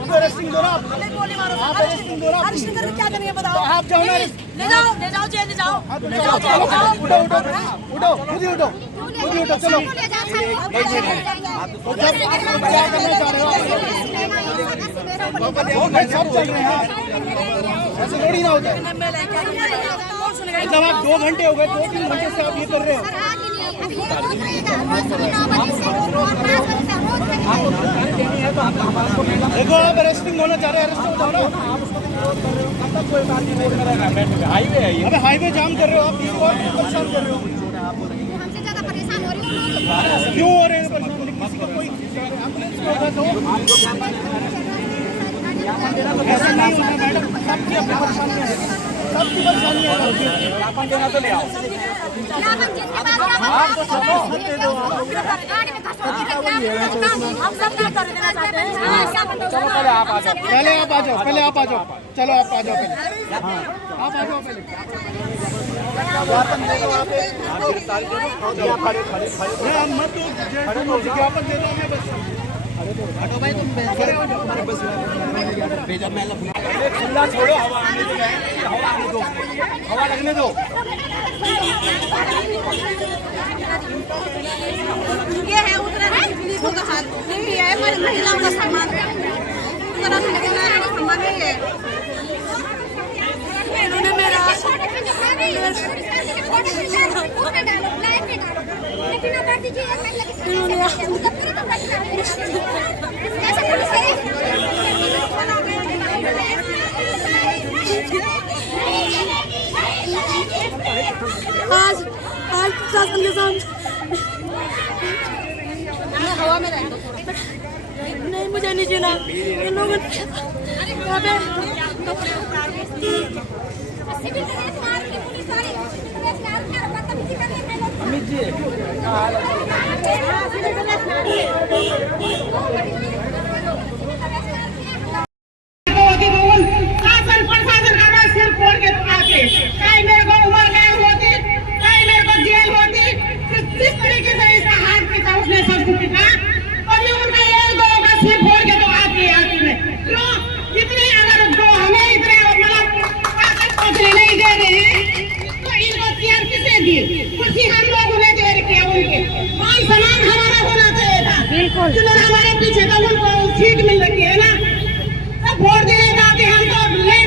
आपको अरेस्टिंग दो ना, आप अरेस्टिंग दो ना, अरेस्ट करके क्या करेंगे बताओ? आप जाओ ना, ले जाओ जेल ले जाओ। उठो उठो खुद ही उठो, चलो क्या करना चाह रहे हो आप? सब चल रहे हैं, ऐसे थोड़ी ना होता है। जब आप 2 घंटे हो गए, 2-3 घंटे से आप ये कर रहे हो। देखो आप अरेस्टिंग होना चाह रहे हैं, अरेस्ट हो जाओ ना। हाईवे है, अबे हाईवे जाम कर रहे हो आप, और परेशान कर रहे हो। हमसे ज्यादा परेशान हो रही हो। क्यों हो रहे हैं परेशान? किसी को कोई ऐसा नहीं होना मैडम, सबकी अपनी परेशानी है, सबकी परेशानी है। लापन देना तो ले आओ। चलो पहले आप आ जाओ, पहले आप आ जाओ, चलो आप आ जाओ पहले, आप आ जाओ पहले। ज्ञापन दे दो, आप मत ज्ञापन दे दो हमें बस। हटो भाई तुम खुला छोड़ो, हवा आने दो, हवा आने दो, हवा लगने दो। ये है उत्तराखंड पुलिस का हाल, ये है महिलाओं का सम्मान, उत्तराखंड का सम्मान नहीं है। इन्होंने मेरा आज प्रशासन के सामने हवा में नहीं, मुझे नहीं जीना। इन लोगों ने अमित जी जिन्होंने हमारे पीछे तो उनको सीट मिल रही है ना, सब वोट देने जाते हम तो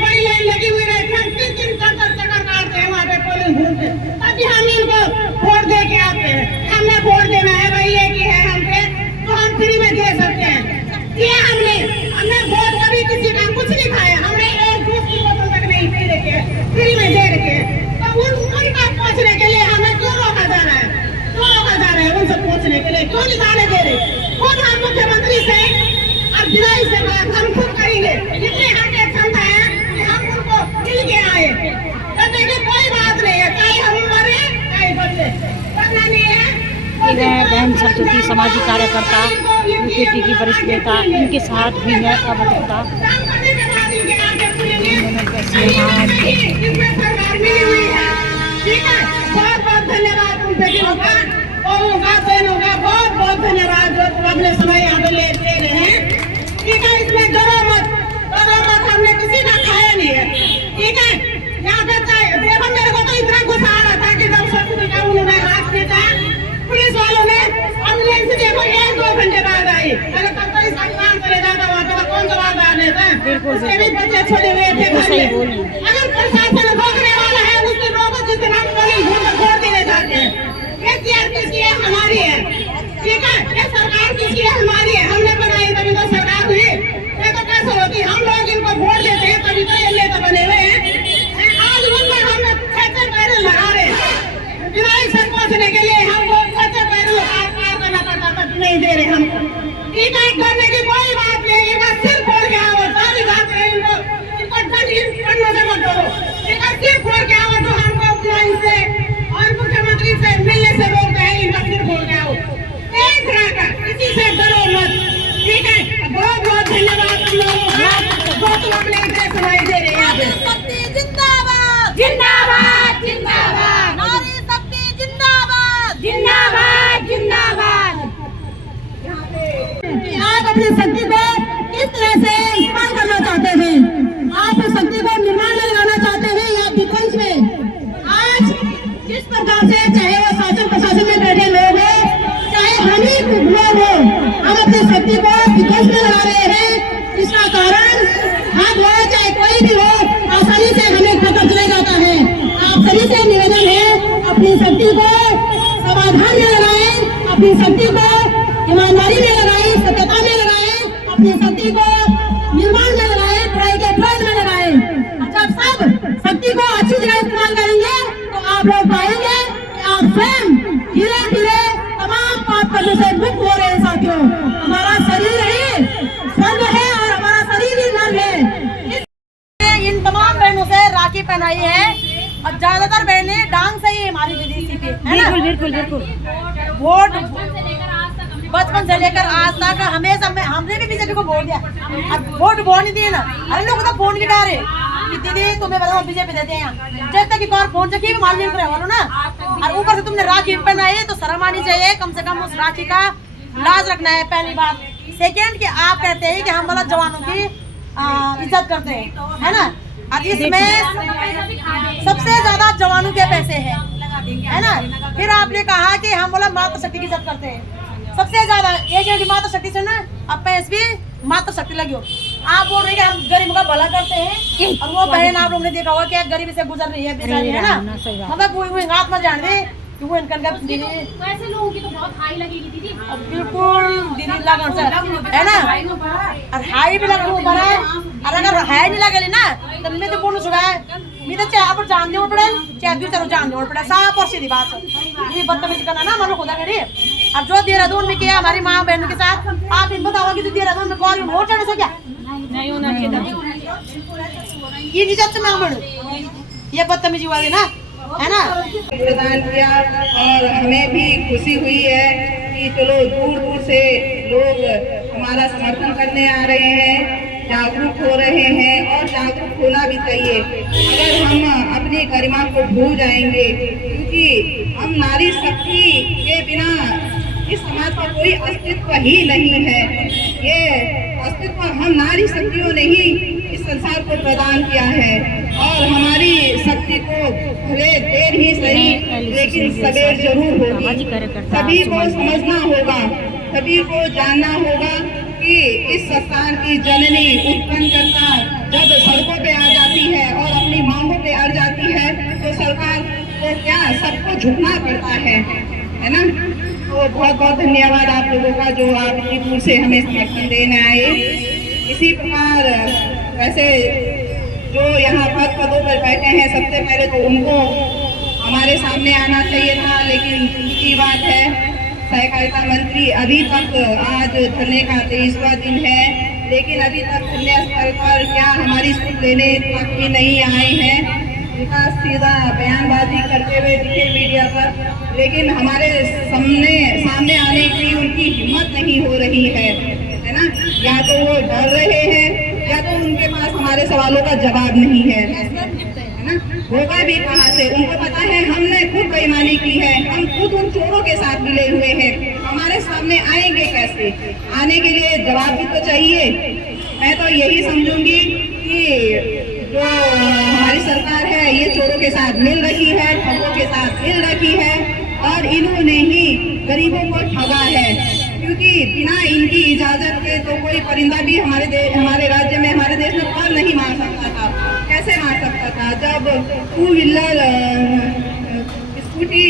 बड़ी लाइन लगी हुई रहती है, 3-3 चक्कर काटते हैं वहाँ पे पुलिस घूमते, तभी हम इनको वोट दे के आते हैं। हमने वोट देना है भाई, ये की है हमसे तो हम फ्री में दे सकते हैं। ये हमने वोट कभी किसी का कुछ नहीं खाया, हमने एक जूस की बोतल तक नहीं पी रखे, फ्री में दे रखे। तो उनका पूछने के लिए हमें क्यों रोका जा रहा है, उनसे पूछने के लिए क्यों नहीं जाने दे रहे? खुद हम मुख्यमंत्री से और विधायक से बात हम खुद करेंगे, जितने हमारे क्षमता है कि हम उनको मिल के आए, करने की कोई बात नहीं है, चाहे हम मरे चाहे बचे, करना नहीं है। बहन सरस्वती सामाजिक कार्यकर्ता यूकेटी की वरिष्ठ नेता, इनके साथ भी मैं अवगता बहुत बहुत धन्यवाद उनसे, बहनों का बहुत बहुत धन्यवाद जो अपने समय यहाँ पे ले रहे हैं। ठीक है, इसमें डरो मत, हमने किसी का खाया नहीं है। ठीक है, यहाँ पे देखो मेरे को तो इतना गुस्सा आ रहा था कि जब सरस्वती का उन्होंने हाथ खींचा, पुलिस वालों ने एम्बुलेंस देखो 1-2 घंटे बाद आई, अगर तब तो इसका काम करे जाता वहाँ पे कौन सा बात आ रहे थे, उसके भी बच्चे छोड़े हुए थे। अगर प्रशासन रोकने वाला है उसकी रोको, जिससे हम छोड़ देने जाते हैं। ये चेयर किसकी है? हमारी है। ठीक है, ये सरकार किसकी है? हमारी है, हमने बनाई तभी तो सरकार हुई। ये तो कैसे होती? हम लोग इनको वोट देते हैं तभी तो ये नेता बने हुए हैं। आज उन पर हमने छह पैर लगा रहे, विधायक से पहुंचने के लिए हमको छह पैर पार करना पड़ता था, नहीं दे रहे हमको। ठीक है, करने की कोई बात नहीं, इनका सिर फोड़ के आओ, सारी बात है इनको पढ़ने से मत डरो, इनका सिर फोड़ के आओ तो हमको से और मुख्यमंत्री से मिलने से रोक रहे हैं, इनका सिर फोड़ के आओ। एक तरह का किसी से डरो मत। ठीक है, शक्ति को समाधान में लगाएं, अपनी शक्ति को ईमानदारी में लगाएं, सत्यता में लगाएं, अपनी शक्ति को निर्माण में लगाएं, पढ़ाई के फर्ज में लगाएं। जब सब शक्ति को अच्छी तरह इस्तेमाल करेंगे तो आप लोग पाएंगे कि आप स्वयं धीरे धीरे तमाम पाप कर्मों से मुक्त हो रहे हैं। साथियों, हमारा शरीर ही स्वर्ग है और हमारा शरीर ही नर्क है। इन तमाम बहनों से राखी पहनाई है और ज्यादातर बहनें डांग से ही हमारी दीदी सीखी है ना। बिल्कुल बिल्कुल बिल्कुल। वोट बचपन से लेकर आज तक हमेशा हमने भी बीजेपी को वोट दिया। अब वोट नहीं दिए ना, अरे लोग तो फोन भी डाले कि दीदी तुम्हें बताओ बीजेपी देते हैं यहाँ। जब तक एक बार फोन से की मालूम करे वालों ना, और ऊपर से तुमने राखी पहनाई है तो शर्म आनी चाहिए। कम से कम उस राखी का लाज रखना है, पहली बात। सेकेंड कि आप कहते हैं कि हम मतलब जवानों की इज्जत करते हैं, है ना। और इसमें सबसे ज्यादा जवानों के पैसे हैं, है ना। फिर आपने कहा कि हम बोला मातृशक्ति की इज्जत करते हैं सबसे ज्यादा। एक मातृशक्ति से ना अब पैसे भी मातृशक्ति लगी हो। आप बोल रहे हैं कि हम गरीब का भला करते हैं, और वो बहन आप लोगों ने देखा होगा कि गरीबी से गुजर रही है बेचारी, है ना। मतलब वो हाथ में जान दे कि वो इनका दीदी वैसे लोगों की तो बहुत हाई लगेगी दीदी। बिल्कुल दीदी लगन है ना, और हाई भी लगन ऊपर है। और अगर हाई नहीं लगेली ना तो मैं तो बोलूँ सुबह मैं तो चाहे आप जान दे पड़े, चाहे दूसरा जान दे पड़े, साफ और सीधी बात। ये बदतमीजी करना ना मानो खुदा करिए। और जो देहरादून में किया हमारी माँ बहनों के साथ, आप इन बताओ कि देहरादून में कौन वोट चढ़ने से क्या नहीं होना चाहिए। ये इज्जत से मैं बढ़ू, ये बदतमीजी वाली ना, है ना। प्रदान किया और हमें भी खुशी हुई है कि चलो दूर दूर से लोग हमारा समर्थन करने आ रहे हैं, जागरूक हो रहे हैं, और जागरूक होना भी चाहिए। अगर हम अपनी गरिमा को भूल जाएंगे, क्योंकि हम नारी शक्ति के बिना इस समाज का कोई अस्तित्व ही नहीं है। ये अस्तित्व हम नारी शक्तियों ने ही इस संसार को प्रदान किया है, और हमारी शक्ति को भले देर ही सही लेकिन सवेर जरूर होगी। सभी को समझना होगा, सभी को जानना होगा कि इस संस्थान की जननी उत्पन्न करता जब सड़कों पे आ जाती है और अपनी मांगों पे अड़ जाती है तो सरकार को क्या सबको झुकना पड़ता है ना। तो बहुत बहुत धन्यवाद आप लोगों का जो आप इतनी दूर से हमें समर्थन देने आए। इसी प्रकार वैसे जो यहाँ पदों पर बैठे हैं सबसे पहले तो उनको हमारे सामने आना चाहिए था, लेकिन दूसरी बात है सहकारिता मंत्री अभी तक आज धरने का 23वां दिन है, लेकिन अभी तक धरने स्थल पर क्या हमारी सुध लेने तक भी नहीं आए हैं। उनका सीधा बयानबाजी करते हुए दिखे मीडिया पर, लेकिन हमारे सामने आने की उनकी हिम्मत नहीं हो रही है ना। या तो वो डर रहे हैं या तो उनके पास हमारे सवालों का जवाब नहीं है ना। होगा भी कहाँ से, उनको पता है हमने खुद बेईमानी की है, हम खुद उन चोरों के साथ मिले हुए हैं, हमारे सामने आएंगे कैसे? आने के लिए जवाब भी तो चाहिए। मैं तो यही समझूंगी कि जो हमारी सरकार है ये चोरों के साथ मिल रही है, ठगों के साथ मिल रही है, और इन्होंने ही गरीबों को ठगा है, क्योंकि बिना इनकी इजाजत के तो कोई परिंदा भी हमारे राज्य में, हमारे देश में पर नहीं मार सकता था। कैसे मार सकता था? जब 2 व्हीलर स्कूटी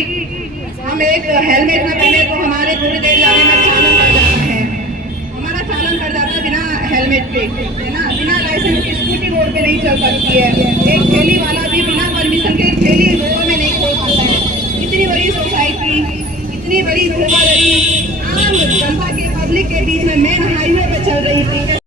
हम एक हेलमेट न पहने तो हमारे थोड़ी देर जाने में चालन कर जाता है, हमारा चालन कर जाता है बिना हेलमेट के, है ना। बिना लाइसेंस की स्कूटी रोड पे नहीं चल सकती है। एक ठेली वाला भी बिना परमिशन के ठेली रोड में नहीं खोल सकता है। इतनी बड़ी सोसाइटी, इतनी बड़ी धोखाधड़ी आम जनता के पब्लिक के बीच में मेन हाईवे पे चल रही थी।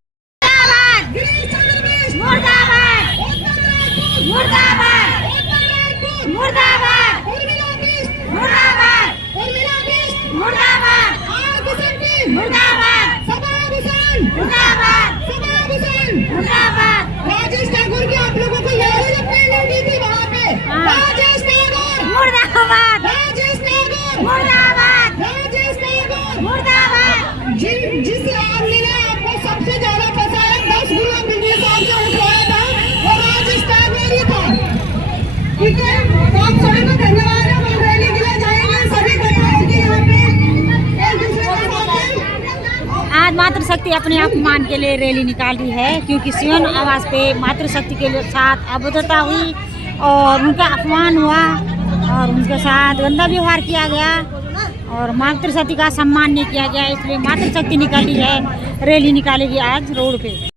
राजेश ठाकुर की आप लोगों को याद है जब ट्रेनिंग दी थी वहाँ पे? राजेश ठाकुर मुर्दाबाद, राजेश ठाकुर मुर्दाबाद, राजेश ठाकुर मुर्दाबाद। जिस आदमी ने आपको सबसे ज्यादा फंसाया, 10 गुना बिजनेस आपसे उठवाया था, वो राजेश ठाकुर ही था। ठीक है, तो आप सभी को धन्यवाद। हम रैली के लिए जाएंगे, सभी घटना होगी यहाँ पे एक दूसरे के साथ। आज मातृशक्ति अपने अपमान के लिए रैली निकाल रही है, क्योंकि सियोन आवास पे मातृशक्ति के साथ अभद्रता हुई और उनका अपमान हुआ। और उनके साथ गंदा व्यवहार किया गया और मातृशक्ति का सम्मान नहीं किया गया। इसलिए मातृशक्ति निकाली है, रैली निकालेगी आज रोड पे।